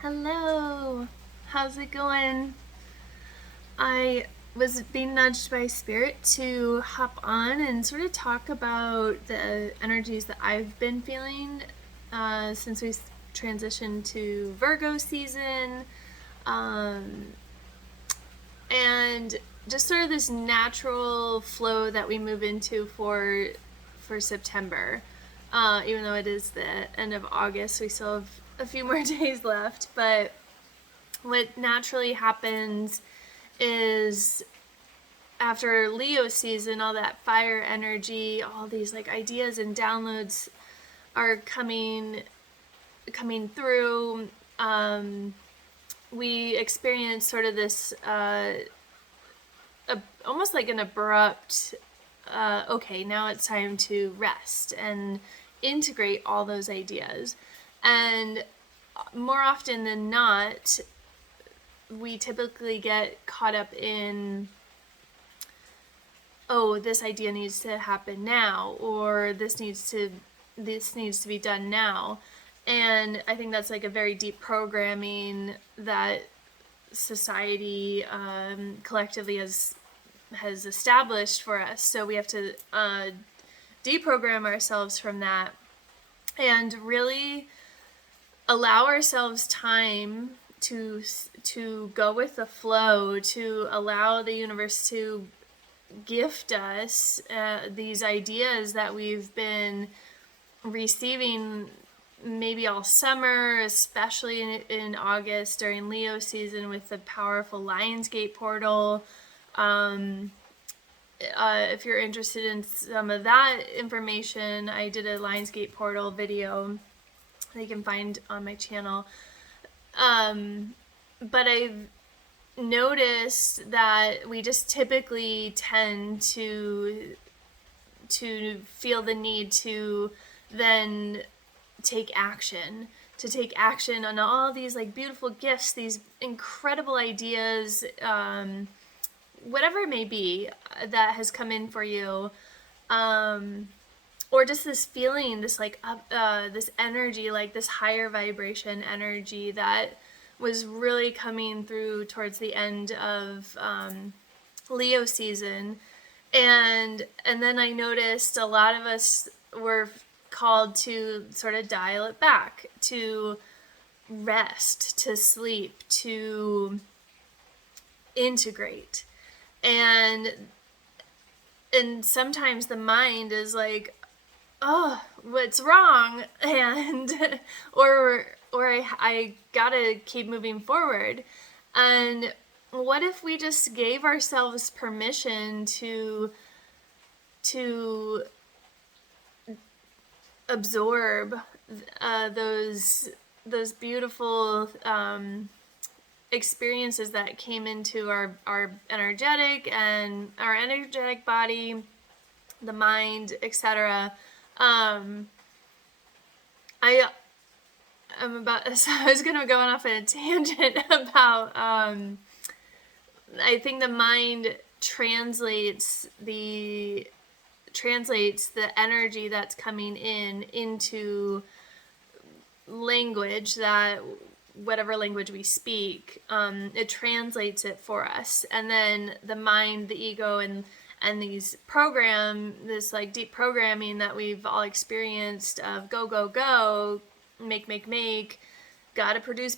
Hello, how's it going? I was being nudged by Spirit to hop on and sort of talk about the energies that I've been feeling since we transitioned to Virgo season, um, and just sort of this natural flow that we move into for September. Even though it is the end of August, we still have a few more days left, but what naturally happens is after Leo season, all that fire energy, all these like ideas and downloads are coming through. We experience sort of this almost like an abrupt okay, now it's time to rest and integrate all those ideas. And more often than not, we typically get caught up in, oh, this idea needs to happen now, or this needs to be done now. And I think that's like a very deep programming that society collectively has established for us. So we have to deprogram ourselves from that and really allow ourselves time to go with the flow, to allow the universe to gift us these ideas that we've been receiving maybe all summer, especially in August during Leo season with the powerful Lionsgate portal. If you're interested in some of that information, I did a Lionsgate portal video that you can find on my channel. But I've noticed that we just typically tend to feel the need to then take action on all these like beautiful gifts, these incredible ideas, whatever it may be that has come in for you, or just this feeling, this like this energy, like this higher vibration energy that was really coming through towards the end of Leo season. And then I noticed a lot of us were called to sort of dial it back, to rest, to sleep, to integrate. And sometimes the mind is like, oh, what's wrong? And or I gotta keep moving forward. And what if we just gave ourselves permission to absorb those beautiful experiences that came into our energetic body, the mind, etc. I was gonna go off on a tangent about I think the mind translates the energy that's coming into language, that whatever language we speak, it translates it for us. And then the mind, the ego, and this like deep programming that we've all experienced of go, make, gotta produce.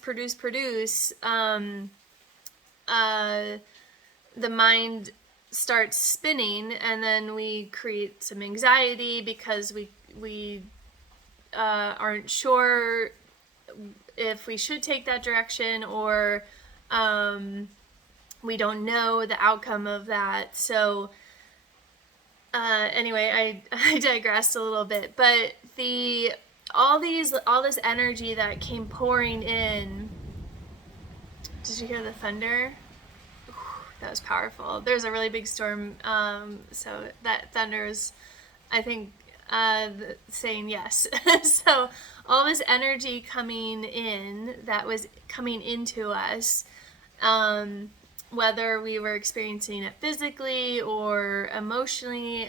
The mind starts spinning, and then we create some anxiety because we aren't sure if we should take that direction, or we don't know the outcome of that. So anyway, I digressed a little bit, but all this energy that came pouring in. Did you hear the thunder? That was powerful. There's a really big storm, so that thunder is, I think, saying yes. So all this energy coming in, that was coming into us, whether we were experiencing it physically or emotionally,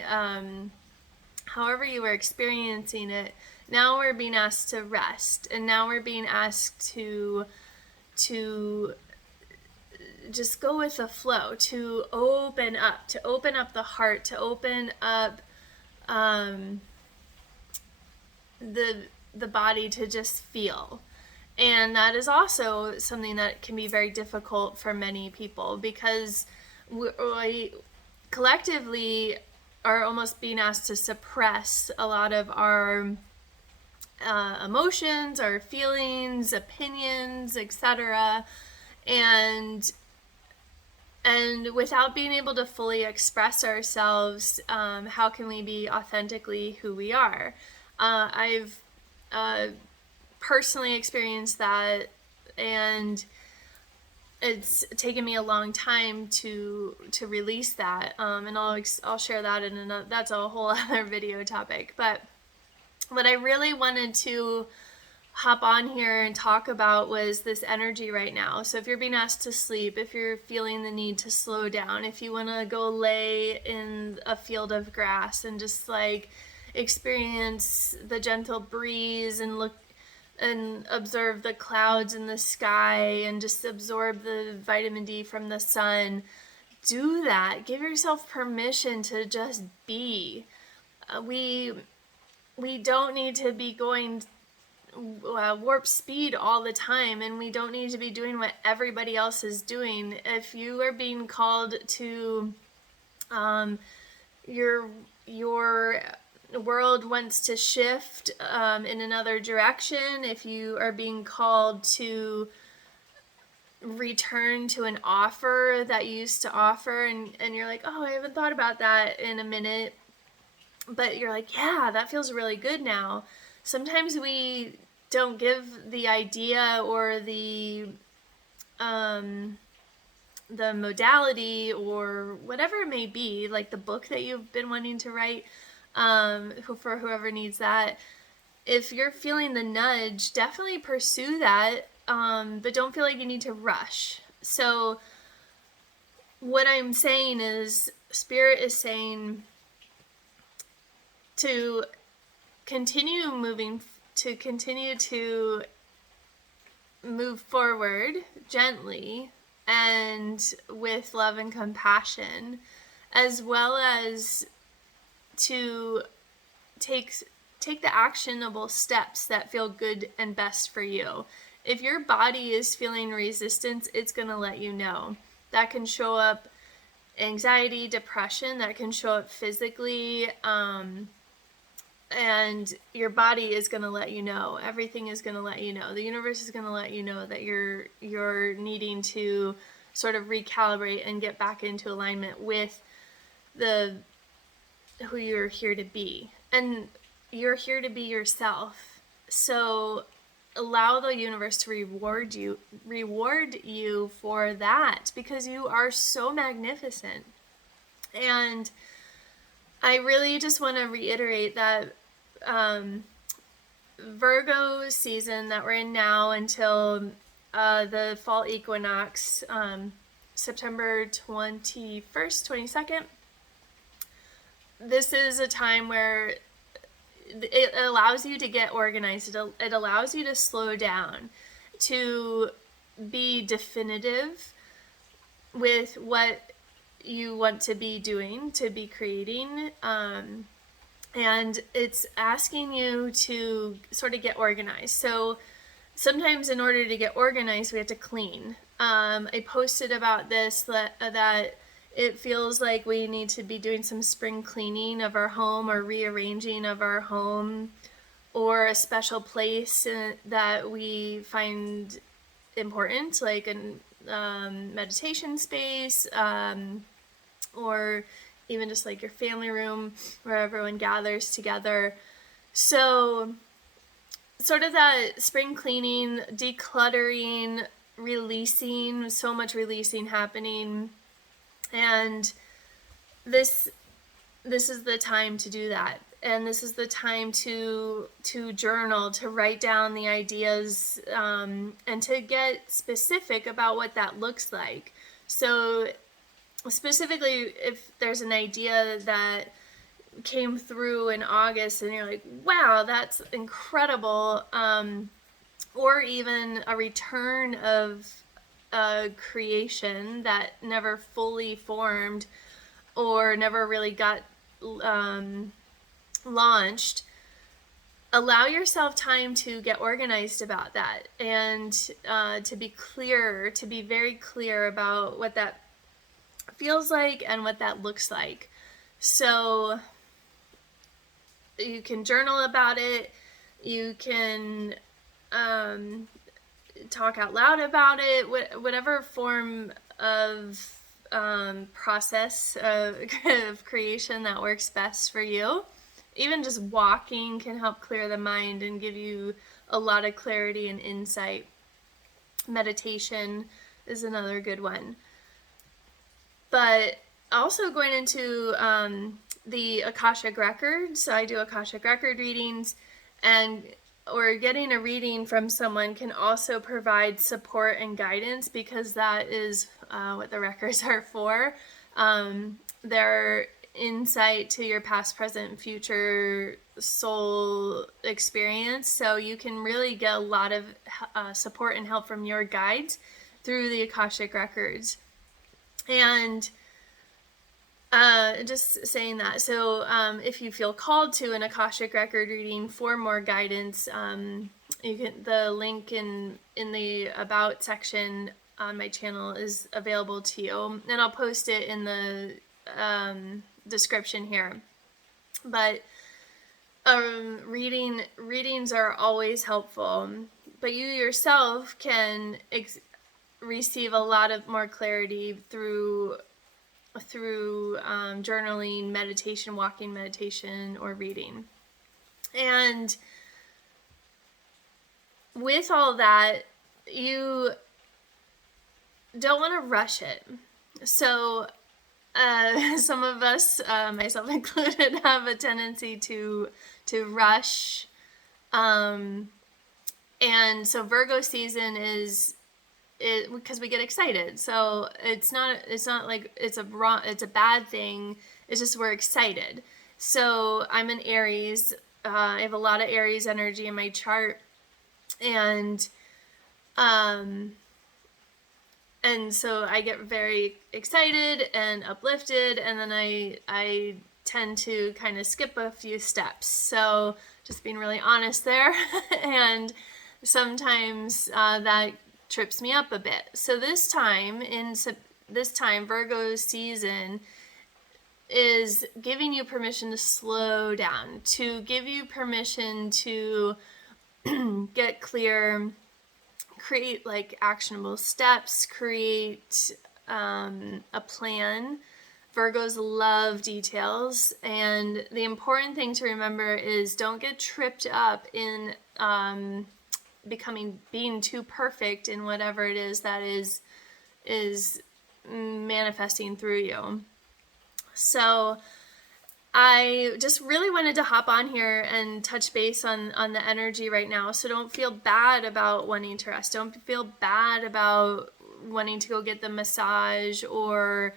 however you were experiencing it, now we're being asked to rest, and now we're being asked to to just go with the flow, to open up the heart, to open up the body to just feel. And that is also something that can be very difficult for many people, because we collectively are almost being asked to suppress a lot of our emotions, our feelings, opinions, etc. And without being able to fully express ourselves, how can we be authentically who we are? I've personally experienced that, and it's taken me a long time to release that, and I'll share that in another. That's a whole other video topic. But what I really wanted to hop on here and talk about was this energy right now. So if you're being asked to sleep, if you're feeling the need to slow down, if you want to go lay in a field of grass and just like experience the gentle breeze and look and observe the clouds in the sky and just absorb the vitamin D from the sun, do that. Give yourself permission to just be. We don't need to be going warp speed all the time, and we don't need to be doing what everybody else is doing. If you are being called to your world wants to shift in another direction, if you are being called to return to an offer that you used to offer, and you're like, oh, I haven't thought about that in a minute, but you're like, yeah, that feels really good now. Sometimes we don't give the idea or the modality or whatever it may be, like the book that you've been wanting to write, for whoever needs that. If you're feeling the nudge, definitely pursue that, but don't feel like you need to rush. So what I'm saying is, Spirit is saying to continue to move forward gently and with love and compassion, as well as to take the actionable steps that feel good and best for you. If your body is feeling resistance, it's going to let you know. That can show up anxiety, depression, that can show up physically, and your body is going to let you know. Everything is going to let you know. The universe is going to let you know that you're needing to sort of recalibrate and get back into alignment with who you're here to be. And you're here to be yourself. So allow the universe to reward you for that, because you are so magnificent. And I really just want to reiterate that Virgo season that we're in now until the fall equinox, September 21st, 22nd, this is a time where it allows you to get organized. It allows you to slow down, to be definitive with what you want to be doing, to be creating, and it's asking you to sort of get organized. So sometimes in order to get organized, we have to clean. I posted about this, that it feels like we need to be doing some spring cleaning of our home, or rearranging of our home, or a special place that we find important, like a meditation space, or even just like your family room where everyone gathers together. So sort of that spring cleaning, decluttering, releasing, so much releasing happening. And this is the time to do that. And this is the time to journal, to write down the ideas, and to get specific about what that looks like. So specifically, if there's an idea that came through in August and you're like, wow, that's incredible, or even a return of a creation that never fully formed or never really got launched, allow yourself time to get organized about that and to be clear, to be very clear about what that feels like and what that looks like. So you can journal about it, you can talk out loud about it, whatever form of process of creation that works best for you. Even just walking can help clear the mind and give you a lot of clarity and insight. Meditation is another good one. But also going into the Akashic Record. So I do Akashic Record readings, and or getting a reading from someone can also provide support and guidance, because that is what the records are for. They're insight to your past, present, future soul experience. So you can really get a lot of support and help from your guides through the Akashic Records. And just saying that. So if you feel called to an Akashic Record reading for more guidance, you can, the link in the About section on my channel is available to you, and I'll post it in the description here. But readings are always helpful, but you yourself can receive a lot of more clarity through journaling, meditation, walking meditation, or reading. And with all that, you don't want to rush it. So some of us, myself included, have a tendency to rush. And so Virgo season is because we get excited. So it's not like it's a bad thing. It's just we're excited. So I'm an Aries. I have a lot of Aries energy in my chart, and so I get very excited and uplifted, and then I tend to kind of skip a few steps. So just being really honest there. And sometimes that trips me up a bit. So this time, Virgo season is giving you permission to slow down, to give you permission to get clear, create like actionable steps, create a plan. Virgos love details, and the important thing to remember is don't get tripped up in being too perfect in whatever it is that is manifesting through you. So I just really wanted to hop on here and touch base on the energy right now. So don't feel bad about wanting to rest. Don't feel bad about wanting to go get the massage or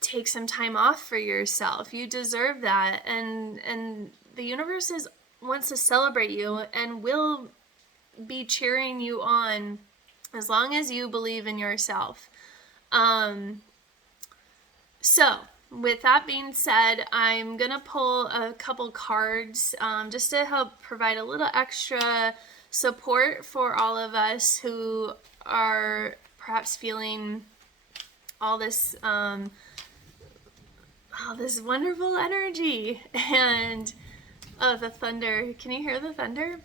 take some time off for yourself. You deserve that, and the universe wants to celebrate you and will be cheering you on as long as you believe in yourself. So with that being said, I'm gonna pull a couple cards just to help provide a little extra support for all of us who are perhaps feeling all this this wonderful energy. And the thunder. Can you hear the thunder?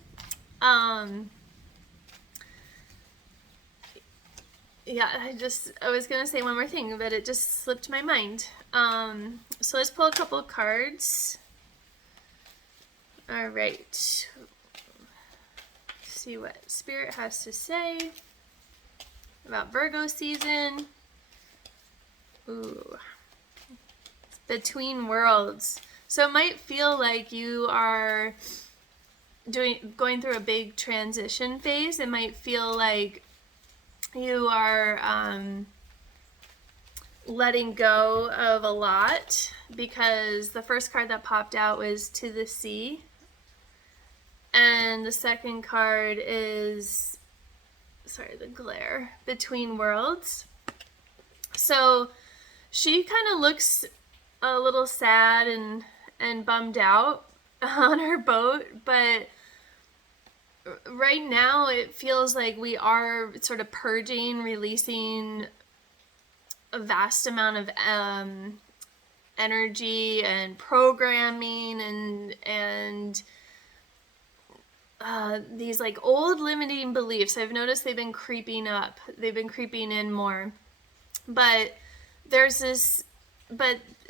Yeah, I was going to say one more thing, but it just slipped my mind. So let's pull a couple of cards. All right. See what Spirit has to say about Virgo season. Ooh. Between worlds. So it might feel like you are going through a big transition phase. It might feel like you are letting go of a lot, because the first card that popped out was To the Sea. And the second card is, sorry, the glare, Between Worlds. So she kind of looks a little sad and bummed out on her boat, but right now it feels like we are sort of purging, releasing a vast amount of energy and programming and these like old limiting beliefs. I've noticed they've been creeping up. They've been creeping in more. But there's this,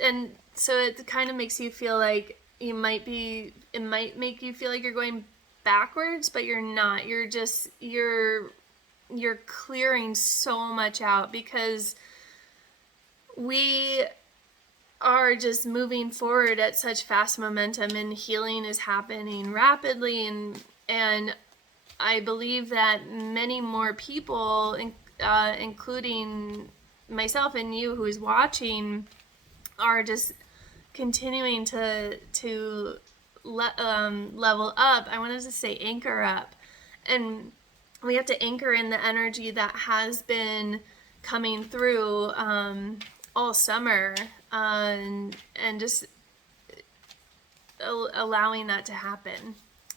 and so it kind of makes you feel like it might make you feel like you're going backwards, but you're not. You're clearing so much out because we are just moving forward at such fast momentum, and healing is happening rapidly, and I believe that many more people, including myself and you who's watching, are just continuing to level up. I wanted to say anchor up, and we have to anchor in the energy that has been coming through all summer, and just allowing that to happen.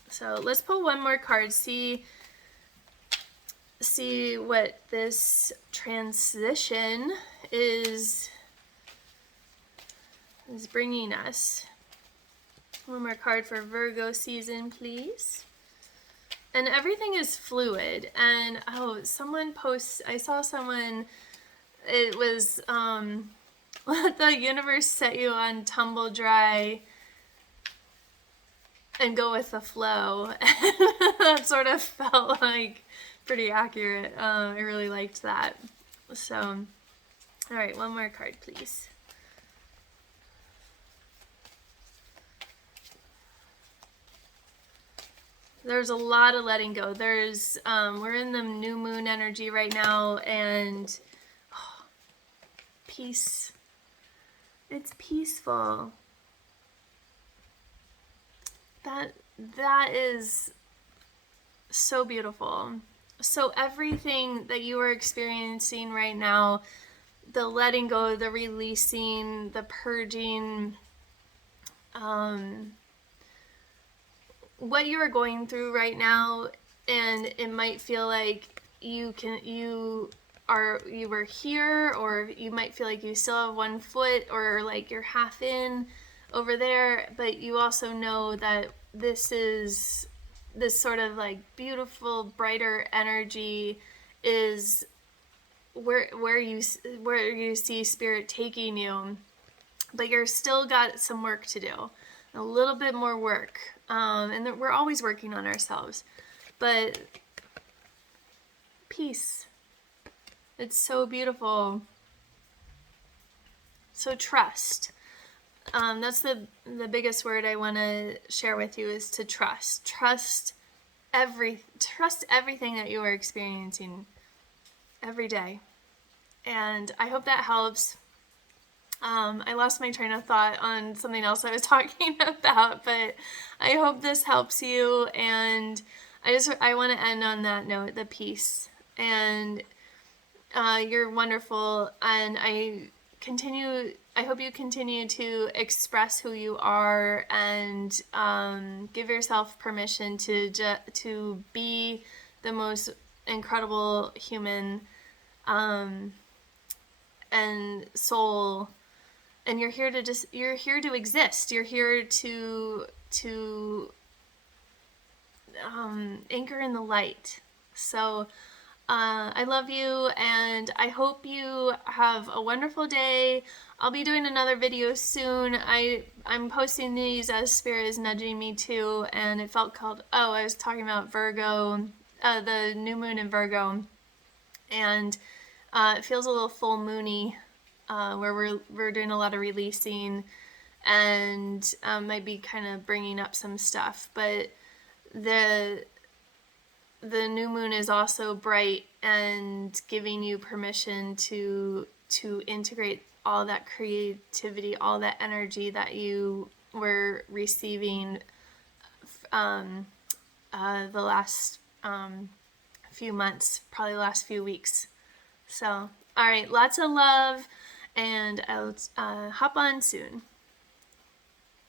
So let's pull one more card, see what this transition is bringing us. One more card for Virgo season, please. And everything is fluid. And someone posts, I saw someone, it was let the universe set you on tumble dry and go with the flow. That sort of felt like pretty accurate. I really liked that. So, all right, one more card, please. There's a lot of letting go. There's we're in the new moon energy right now, and peace. It's peaceful. That is so beautiful. So everything that you are experiencing right now, the letting go, the releasing, the purging, what you are going through right now, and it might feel like you were here, or you might feel like you still have 1 foot, or like you're half in over there, but you also know that this sort of like beautiful, brighter energy is where you see spirit taking you, but you're still got some work to do, a little bit more work, and we're always working on ourselves, but peace. It's so beautiful. So trust. That's the biggest word I want to share with you, is to trust. Trust everything that you are experiencing every day. And I hope that helps. I lost my train of thought on something else I was talking about, but I hope this helps you. And I want to end on that note, the peace. And you're wonderful, and I hope you continue to express who you are, and give yourself permission to be the most incredible human and soul. And you're here to exist. You're here to anchor in the light. So I love you, and I hope you have a wonderful day. I'll be doing another video soon. I'm posting these as Spirit is nudging me to, and it felt I was talking about Virgo, the new moon in Virgo, and it feels a little full moony, where we're doing a lot of releasing, and might be kind of bringing up some stuff, but the new moon is also bright and giving you permission to integrate all that creativity, all that energy that you were receiving the last few months, probably the last few weeks. So, all right, lots of love, and I'll hop on soon.